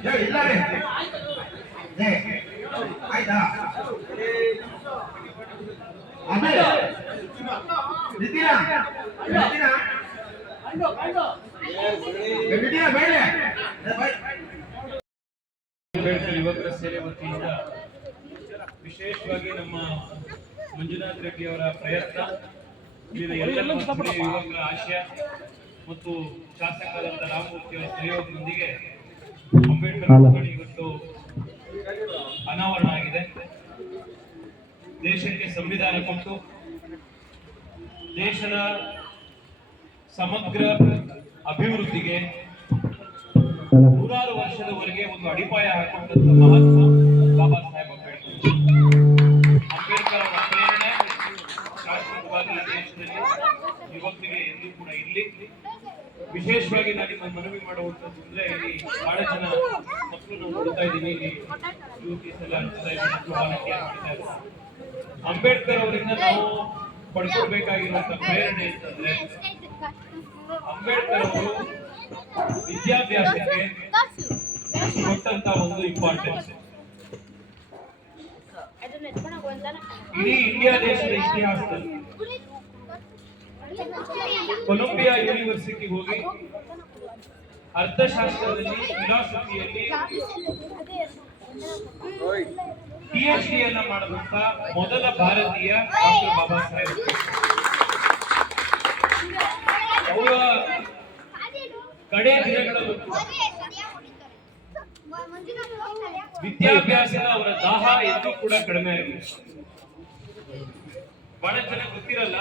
ಇಲ್ಲ ರೀ ಆಯ್ತಾ ಆಮೇಲೆ ನಿತಿನ ಮೇಲೆ ಅಂಬೇಡ್ಕರ್ ಯುವಕರ ಸೇನೆ ವತಿಯಿಂದ ವಿಶೇಷವಾಗಿ ನಮ್ಮ ಮಂಜುನಾಥ್ ರೆಡ್ಡಿ ಅವರ ಪ್ರಯತ್ನ, ಇಲ್ಲಿನ ಎಲ್ಲ ಯುವಕರ ಆಶಯ ಮತ್ತು ಶಾಸಕರಾದ ರಾಮಮೂರ್ತಿ ಅವರ ಸಹಯೋಗದೊಂದಿಗೆ ಅಂಬೇಡ್ಕರ್ ಇವತ್ತು ಅನಾವರಣ ಆಗಿದೆ. ದೇಶಕ್ಕೆ ಸಂವಿಧಾನ ಕೊಟ್ಟು ದೇಶದ ಸಮಗ್ರ ಅಭಿವೃದ್ಧಿಗೆ ನೂರಾರು ವರ್ಷದವರೆಗೆ ಒಂದು ಅಡಿಪಾಯ ಹಾಕೊಂಡಂತ ಮಹಾತ್ಮ ಬಾಬಾ ಸಾಹೇಬ್ ಅಂಬೇಡ್ಕರ್. ಅಂಬೇಡ್ಕರ್ ಅವರ ಪ್ರೇರಣೆ ಶಾಶ್ವತವಾಗಿ ದೇಶದಲ್ಲಿ ಯುವಕರಿಗೆ ಎಂದೂ ಕೂಡ ಇರಲಿ. ವಿಶೇಷವಾಗಿ ನಾನು ನಿಮ್ಮ ಮನವಿ ಮಾಡುವಂತದ್ದು ಅಂದ್ರೆ, ಇಲ್ಲಿ ಬಹಳ ಜನ ಮಕ್ಕಳು ನಾವು ನೋಡ್ತಾ ಇದ್ದೀವಿ, ಇಲ್ಲಿ ಯುವಕೀಸ್ ಎಲ್ಲ ಮಾಡ್ತಾ ಇದ್ದಾರೆ. ಅಂಬೇಡ್ಕರ್ ಅವರಿಂದ ನಾವು ಪಡ್ಕೊಳ್ಬೇಕಾಗಿರುವಂತ ಪ್ರೇರಣೆ ಅಂತಂದ್ರೆ, ಅಂಬೇಡ್ಕರ್ ಅವರು ವಿದ್ಯಾಭ್ಯಾಸಕ್ಕೆ ಕೊಟ್ಟಂತ ಒಂದು ಇಂಪಾರ್ಟೆನ್ಸ್ ಇಡೀ ಇಂಡಿಯಾ ದೇಶದ ಇತಿಹಾಸದಲ್ಲಿ ಕೊಲಂಬಿಯಾ ಯೂನಿವರ್ಸಿಟಿ ಹೋಗಿ ಅರ್ಥಶಾಸ್ತ್ರದಲ್ಲಿ ಫಿಲಾಸಫಿಯಲ್ಲಿ PhD ಅನ್ನ ಮಾಡಿದಂತ ಮೊದಲ ಭಾರತೀಯ ಡಾಕ್ಟರ್ ಬಾಬಾ ಸಾಹೇಬ್. ಅವರ ಕಡೆ ದಿನಗಳಲ್ಲೂ ವಿದ್ಯಾಭ್ಯಾಸದ ಅವರ ದಾಹ ಎಂದೂ ಕೂಡ ಕಡಿಮೆ ಆಗಿದೆ. ಬಹಳ ಜನ ಗೊತ್ತಿರಲ್ಲ,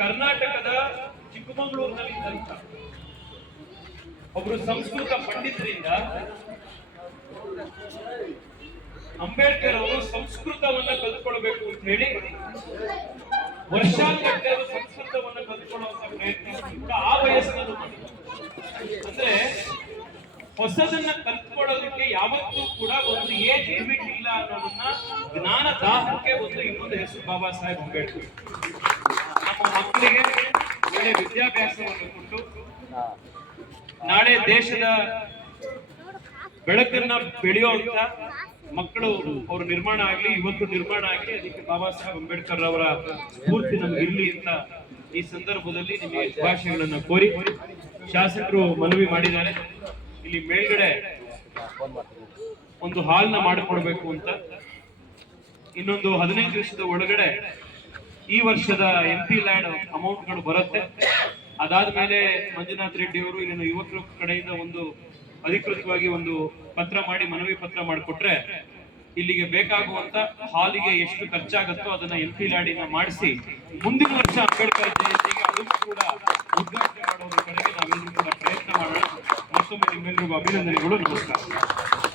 ಕರ್ನಾಟಕದ ಚಿಕ್ಕಮಗಳೂರಿನಲ್ಲಿದ್ದಂತ ಒಬ್ರು ಸಂಸ್ಕೃತ ಪಂಡಿತರಿಂದ ಅಂಬೇಡ್ಕರ್ ಅವರು ಸಂಸ್ಕೃತವನ್ನ ಕಲ್ತ್ಕೊಳ್ಬೇಕು ಅಂತ ಹೇಳಿ ವರ್ಷಾಂಗಟ್ಟಲೆ ಸಂಸ್ಕೃತವನ್ನ ಕಲ್ತ್ಕೊಳ್ಳುವಂತ ಪ್ರಯತ್ನ ಆ ವಯಸ್ಸಿನಲ್ಲೂ ಮಾಡಿದ್ರು. ಅಂದ್ರೆ ಹೊಸದನ್ನ ಕಲ್ತ್ಕೊಳ್ಳೋದಕ್ಕೆ ಯಾವತ್ತೂ ಕೂಡ ಒಂದು ಏಜ್ ಲಿಮಿಟ್ ಇಲ್ಲ ಅನ್ನೋದನ್ನ, ಜ್ಞಾನ ದಾಹಕ್ಕೆ ಒಂದು ಇನ್ನೊಂದು ಹೆಸರು ಬಾಬಾ ಸಾಹೇಬ್ ಅಂಬೇಡ್ಕರ್. ನಮ್ಮ ಮಕ್ಕಳಿಗೆ ಒಳ್ಳೆ ವಿದ್ಯಾಭ್ಯಾಸವನ್ನು ಕೊಟ್ಟು ನಾಳೆ ದೇಶದ ಬೆಳಕನ್ನ ಬೆಳೆಯುವಂತ ಮಕ್ಕಳು ಅವರು ನಿರ್ಮಾಣ ಆಗ್ಲಿ, ಇವತ್ತು ನಿರ್ಮಾಣ ಆಗ್ಲಿ, ಅದಕ್ಕೆ ಬಾಬಾ ಸಾಹೇಬ್ ಅಂಬೇಡ್ಕರ್ ಅವರ ಸ್ಫೂರ್ತಿ ನಮ್ಗೆ ಇರ್ಲಿ ಅಂತ ಈ ಸಂದರ್ಭದಲ್ಲಿ ನಿಮಗೆ ಶುಭಾಶಯಗಳನ್ನ ಕೋರಿ ಶಾಸಕರು ಮನವಿ ಮಾಡಿದ್ದಾರೆ. ಇಲ್ಲಿ ಮೇಲ್ಗಡೆ ಒಂದು ಹಾಲ್ನ ಮಾಡಿಕೊಡ್ಬೇಕು ಅಂತ, ಇನ್ನೊಂದು 15 ದಿವಸದ ಒಳಗಡೆ ಈ ವರ್ಷದ MP ಲ್ಯಾಂಡ್ ಅಮೌಂಟ್ಗಳು ಬರುತ್ತೆ. ಅದಾದ್ಮೇಲೆ ಮಂಜುನಾಥ್ ರೆಡ್ಡಿ ಅವರು ಇಲ್ಲಿನ ಯುವಕರ ಕಡೆಯಿಂದ ಒಂದು ಅಧಿಕೃತವಾಗಿ ಒಂದು ಪತ್ರ ಮಾಡಿ, ಮನವಿ ಪತ್ರ ಮಾಡಿಕೊಟ್ರೆ, ಇಲ್ಲಿಗೆ ಬೇಕಾಗುವಂತ ಹಾಲಿಗೆ ಎಷ್ಟು ಖರ್ಚಾಗುತ್ತೋ ಅದನ್ನ MP ಲ್ಯಾಂಡ್ ಮಾಡಿಸಿ ಮುಂದಿನ ವರ್ಷ ಅಂಬೇಡ್ಕರ್ ಜಯಂತಿಗೆ ಅದನ್ನು ಕೂಡ ಉದ್ಘಾಟನೆ ಮಾಡೋದ್ರ ಕಡೆಗೆ ನಾವೆಲ್ಲರೂ ಕೂಡ ಪ್ರಯತ್ನ ಮಾಡೋಣ. ಮತ್ತೊಮ್ಮೆ ನಿಮ್ಮೆಲ್ಲರಿಗೂ ಅಭಿನಂದನೆಗಳು. ನಮಸ್ಕಾರ.